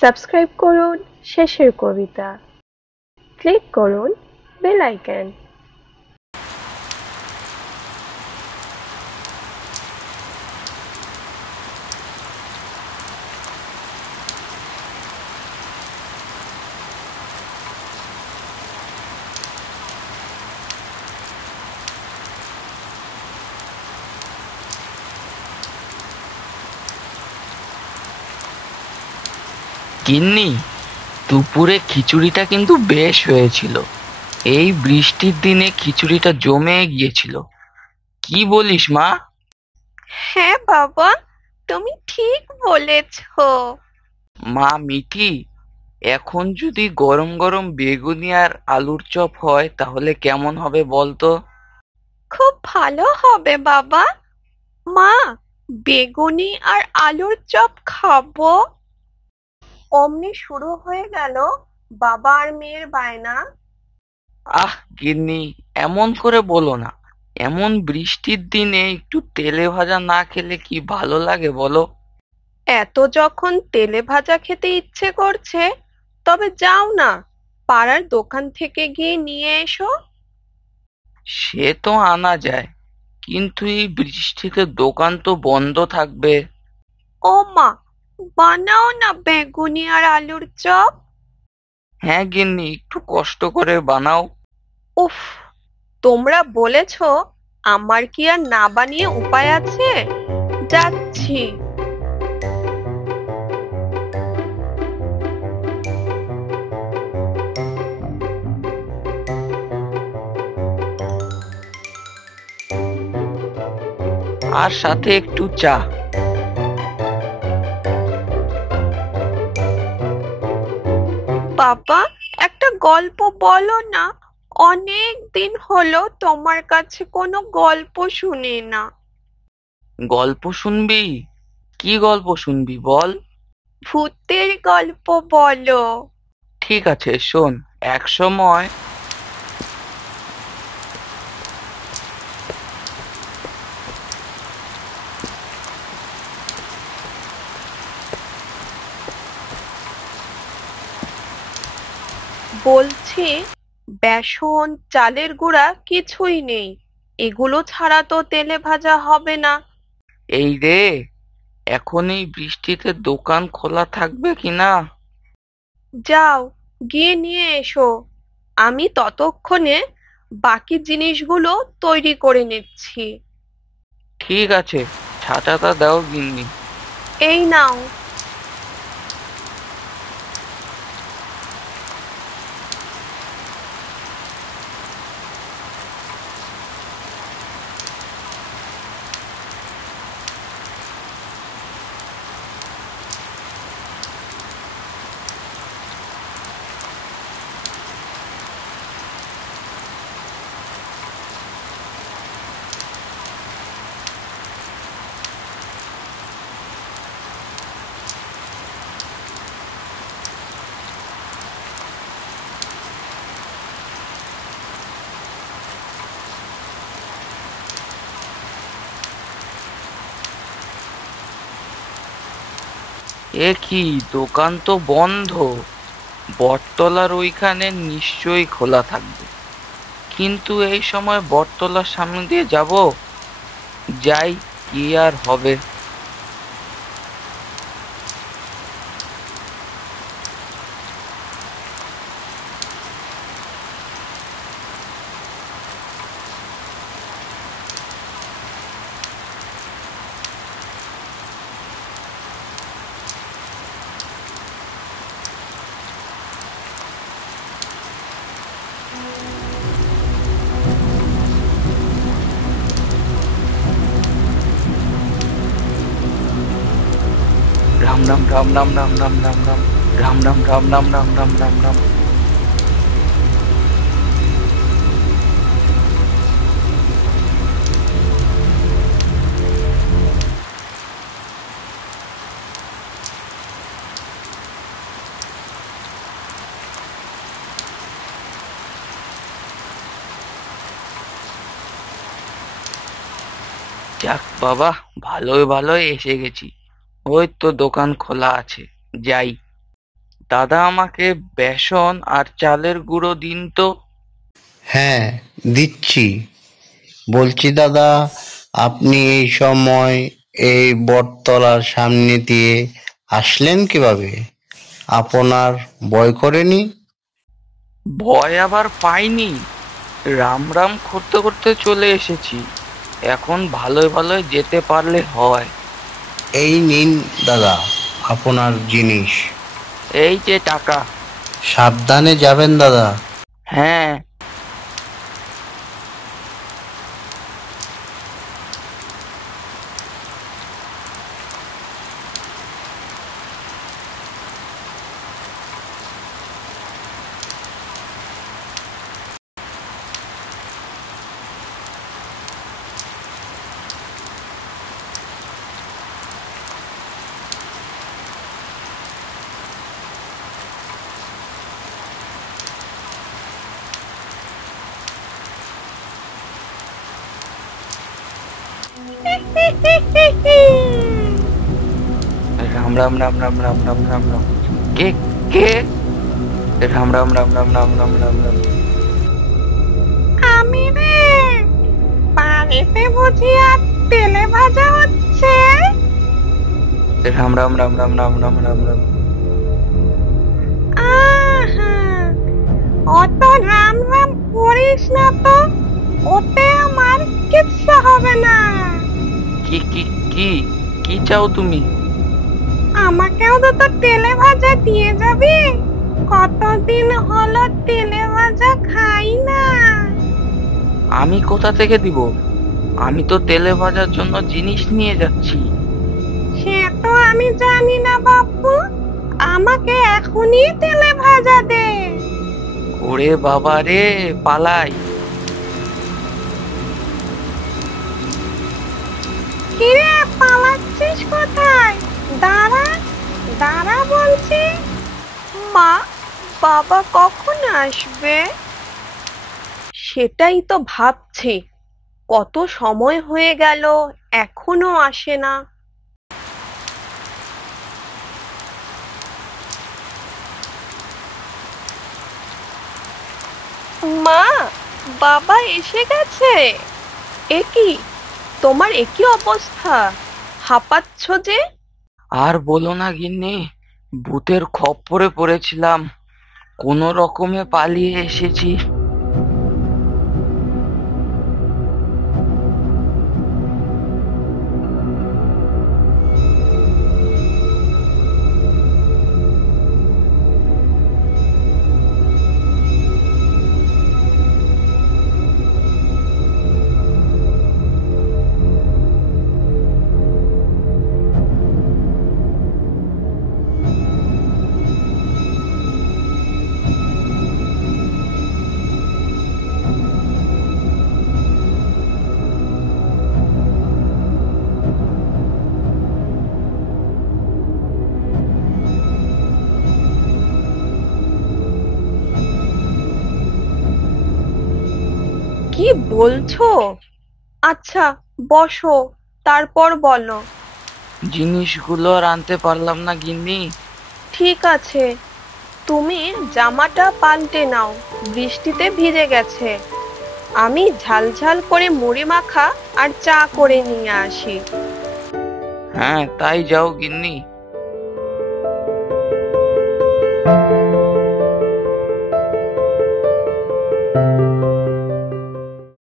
Subscribe করুন শেষের কবিতা, click করুন বেল আইকন। গিন্নি, দুপুরে খিচুড়িটা কিন্তু বেশ হয়েছিল। এই বৃষ্টির দিনে খিচুড়িটা জমে গিয়েছিল। কি বলিস মা? হ্যাঁ বাবা, তুমি ঠিক বলেছ। মা মিঠি, এখন যদি গরম গরম বেগুনি আর আলুর চপ হয় তাহলে কেমন হবে বলতো? খুব ভালো হবে বাবা। মা, বেগুনি আর আলুর চপ খাবো। অমনি শুরু হয়ে গেল বাবা আর মেয়ের বায়না। আহ গিন্নি, এমন করে বলো না। এমন বৃষ্টির দিনে একটু তেলে ভাজা না খেলে কি ভালো লাগে বলো? এত যখন তেলে ভাজা খেতে ইচ্ছে করছে, তবে যাও না, পাড়ার দোকান থেকে গিয়ে নিয়ে এসো। সে তো আনা যায়, কিন্তু এই বৃষ্টিতে দোকান তো বন্ধ থাকবে। ও মা, বানাও না বেগুনি আর আলুর চপ। হ্যাঁ গিন্নি, একটু কষ্ট করে বানাও। উফ, তোমরা বলেছ, আমার কি আর না বানিয়ে উপায় আছে? যাচ্ছি। আর সাথে একটু চা। বাবা, একটা গল্প বলো না। অনেক দিন হলো তোমার কাছে কোনো গল্প শুনি না। গল্প শুনবি? কি গল্প শুনবি বল? ভূতের গল্প বলো। ঠিক আছে, শোন। এক সময় বলছি, বেসন চালের গুঁড়া কিছুই নেই। এগুলো ছাড়া তো তেলে ভাজা হবে না। এই রে, এখন এই বৃষ্টিতে দোকান খোলা থাকবে কিনা? যাও, গিয়ে নিয়ে এসো। আমি ততক্ষণে বাকি জিনিসগুলো তৈরি করে নিচ্ছি। ঠিক আছে, ছাতাটা দাও গিন্নি। এই নাও। এ কি, দোকান তো বন্ধ। বটতলার ওইখানে নিশ্চয়ই খোলা থাকবে, কিন্তু এই সময় বটতলার সামনে দিয়ে যাব? যাই, কি আর হবে। রাম রাম রাম রাম রাম রাম রাম রাম রাম রাম রাম রাম রাম রাম রাম রাম। যাক বাবা, ভালোই ভালোই এসে গেছি। ওই তো দোকান খোলা আছে, যাই। দাদা আমাকে বেসন আর চালের গুঁড়ো দিন তো। হ্যাঁ, দিচ্ছি। বলছি দাদা, আপনি এই সময় এই বটতলার সামনে দিয়ে আসলেন কিভাবে? আপনার ভয় করেনি? ভয় আবার পাইনি, রাম রাম করতে করতে চলে এসেছি। এখন ভালোই ভালোই যেতে পারলে হয়। এই নিন দাদা আপনার জিনিস। এই যে টাকা। সাবধানে যাবেন দাদা। হ্যাঁ। রাম রাম রাম রাম রাম রাম রাম রাম। কে কে? রাম রাম রাম রাম রাম রাম রাম রাম। আমি রে, বাড়িতে বুঝি আর তেলে ভাজা হচ্ছে? রাম রাম রাম রাম রাম রাম রাম রাম। আহা, অত রাম রাম করিস না তো, ওতে আমার কিচ্ছু হবে না। কি কি কি কি চাও তুমি? আমাকেও তো তেলে ভাজা দিয়ে যাবি? কতদিন হলো তেলে ভাজা খাই না। আমি কোথা থেকে দিব? আমি তো তেলে ভাজার জন্য জিনিস নিয়ে যাচ্ছি। সে তো আমি জানি না বাপু, আমাকে এখনই তেলে ভাজা দে। ওরে বাবা রে, পালাই। কিরে, পালাচ্ছিস কোথায়? দাঁড়া দাঁড়া বলছি। মা, বাবা কখন আসবে? সেটাই তো ভাবছি, কত সময় হয়ে গেল এখনো আসে না। মা, বাবা এসে গেছে। এ কি, তোমার একই অবস্থা, হাঁপাচ্ছ যে? আর বলো না গিন্নি, ভূতের খপ্পরে পড়েছিলাম, কোনো রকমে পালিয়ে এসেছি। কি বলছো? আচ্ছা, বসো, তারপর বলো। জিনিসগুলো আর আনতে পারলাম না গিন্নি। ঠিক আছে, তুমি জামাটা পাল্টে নাও, বৃষ্টিতে ভিজে গেছে। আমি ঝালঝাল করে মুড়ি মাখা আর চা করে নিয়ে আসি। হ্যাঁ, তাই যাও গিন্নি।